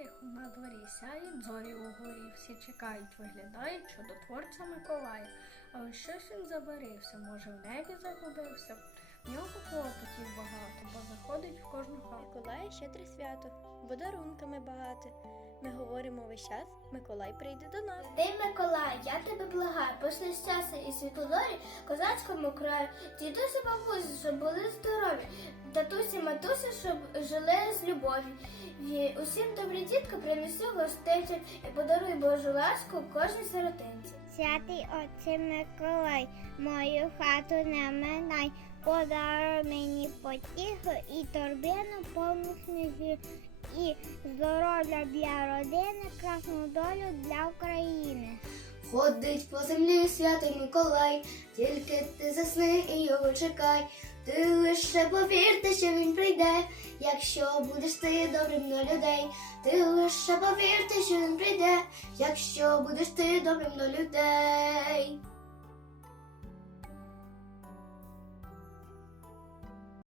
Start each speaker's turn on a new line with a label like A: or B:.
A: тихо, на дворі сяють зорі угорі. Всі чекають, виглядають чудотворця Миколая. Але щось він забарився, може в небі загубився. В нього клопотів багато, бо заходить в кожну хату.
B: Миколая щедре свято, подарунками багато. Ми говоримо весь час, Миколай прийде до нас.
C: Ти, Миколай, я тебе благаю, пошли щастя і світлодорі козацькому краю, дідусі бабусі, щоб були здорові, татусі, матусі, щоб жили з любов'ю. І Усім добрі дітки принесу гостинців і подаруй Божу ласку кожній сиротинці.
D: Святий Отче Миколай, мою хату не минай, подаруй мені потіху і торбину повну снігів, і здоров'я для родини, красну долю для України.
E: Ходить по землі святий Миколай, тільки ти засни і його чекай. Ти лише повірте, що він прийде, якщо будеш ти добрим до людей. Ти лише повірте, що він прийде, якщо будеш ти добрим до людей.